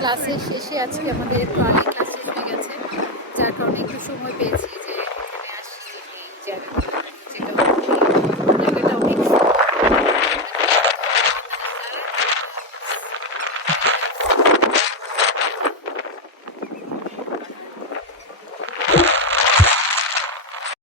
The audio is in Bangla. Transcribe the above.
ক্লাসের শেষে আজকে আমাদের একটু আগে ক্লাস শেষ হয়ে গেছে, যার কারণে একটু সময় পেয়েছি যে এখানে আসছি।